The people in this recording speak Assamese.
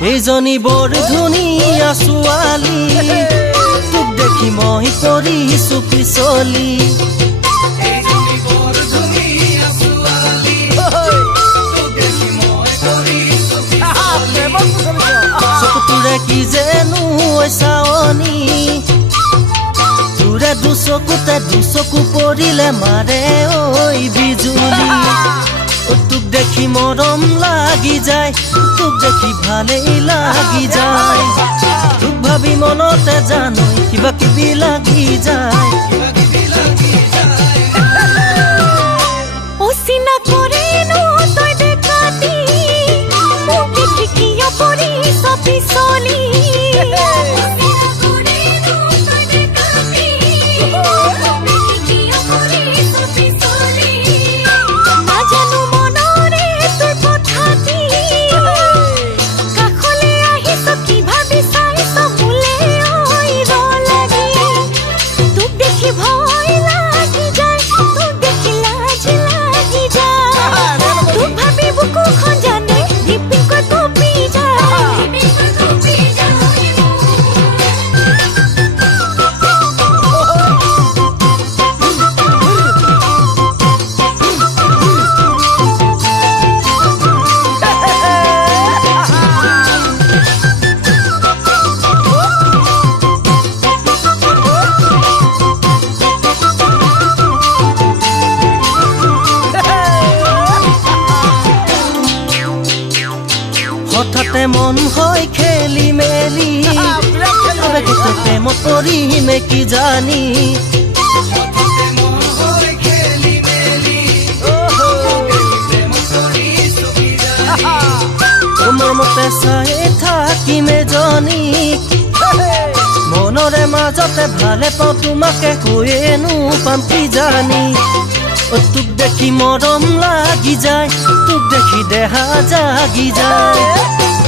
এইজনী বৰ ধুনীয়া ছোৱালী তোক দেখি মই পৰিছো পিছলি চকুটোৰে কি যেনো চাৱনি তোৰে দুচকু পৰিলে মাৰে ঐ বিজুলি তোক দেখি মৰম লাগি যায় তোক দেখি ভালেই লাগি যায় তোক ভাবি মনতে জানো কিবা কিবি লাগি যায় অচিনা কৰে নো তই দেখাতি মোক দেখি কিয় পৰিছ পিছলি হঠাতে মন হয় খেলি মেলি প্ৰেমত পৰিমে কি জানি তোমাৰ মতে চাই থাকিমে জনী মনৰে মাজতে ভালে পাওঁ তোমাকে কৈয়েনো পাম কি জানি তোক দেখি মৰম লাগি যায় তোক দেখি দেহা জাগি যায়